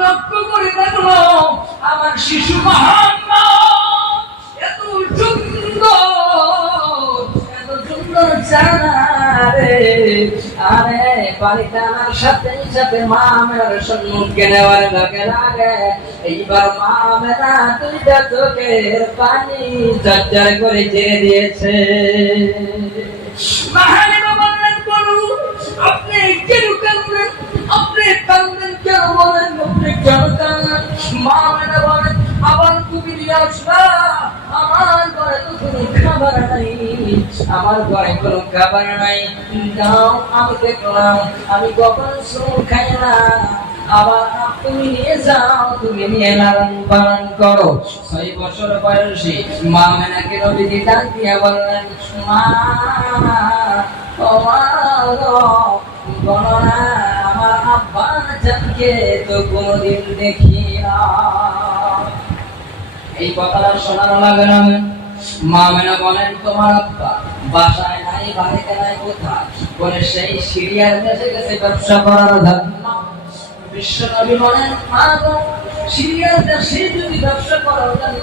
লক্ষ্য করে দেখল আমার শিশু এত সুন্দর এত সুন্দর জানা রে। আরে, বাড়িতে সাথে সাথে মা সম্মুখে নেওয়ার লোকে লাগে। এইবার মা মেরা দুইটা পানি চর্চার করে ছেড়ে দিয়েছে। মা মেরা বলেন আবার তুমি আমার ঘরে তো কোনো খাবার নাই আমার ঘরে কোনো খাবার আমি দেখলাম আমি কখন সুর খাই না আবার তুমি নিয়ে যাও তুমি নিয়ে লালন করো। ছয় বছর বয়সী মা মেনাকে নবীজি ডাক দিয়া বললেন মা ও মা গো, জানকে তো কোনোদিন দেখি না এই কথাটা শোনানো লাগে না। মা মেনা বলেন, তোমার আব্বা বাসায় নাই, বাড়িতে নাই, কোথায়? বলে, সেই সিরিয়ার দেশে গেছে ব্যবসা করার জন্য। বিশ্বনবী বলেন, মা সিরিয়ার দেশে যদি ব্যবসা করার জন্য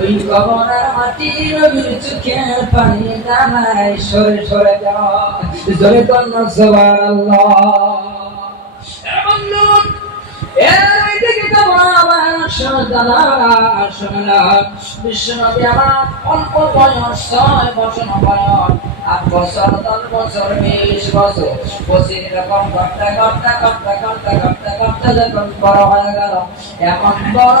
ওই কবরের মাটি নবীর চোখের পানি দাঁড়ায় সরে সরে জোরে কন্যা সবার আল্লাহ বিশ্বনবী আমার অল্প বয়স, ছয় বছর বয়স, আট বছর, দশ বছর, বিশ বছর, পঁচিশ রকম ঘণ্টা ঘণ্টা ঘণ্টা ঘণ্টা ঘণ্টা ঘণ্টা যখন বড় হয়ে গেল, এমন বড়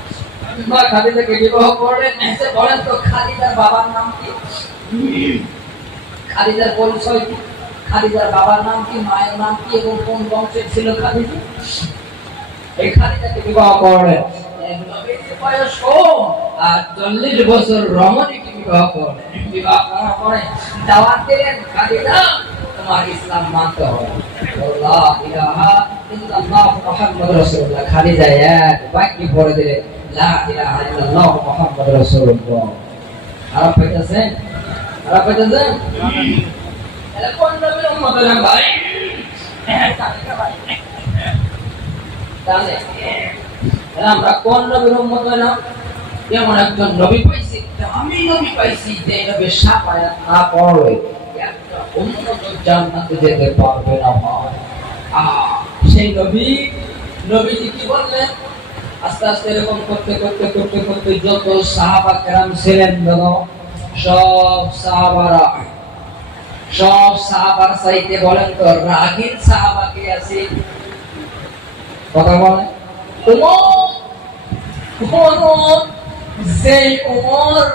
মা খাদিজাকে বিবাহ এসে বলেন তো বাবার নাম কি? পরিচয় কি? বাবার নাম কি? মায়ের নাম কি? এবং কোন ছিল এই বিবাহ আর চল্লিশ বছর রমণীকে বিবাহ বিবাহ করার পরে দাওয়াত দিলেন তোমার ইসলাম মানতে হবে। আল্লাহ ইলাহা ইল্লাল্লাহ মুহাম্মাদুর রাসূলুল্লাহ। এক বাক্য পড়ে দিলেন কোন নবীর উম্মত হলাম আমরা কোন নবীর এমন একজন নবী পাইছি আমি নবী পাইছি, যে নবী সাফায়াত না পড়লে একটা উন্নত জান্নাতে যেতে পারবে না সেই নবী, নবীজি কি বললেন? আস্তে আস্তে এরকম করতে করতে করতে করতে যত সাহাবা কেরাম ছিলেন ধরো সব সাহাবারা, সব সাহাবার সাইতে বলেন তো, রাগিন সাহাবা কে আছে? কথা বলেন। উমর উমর যে উমর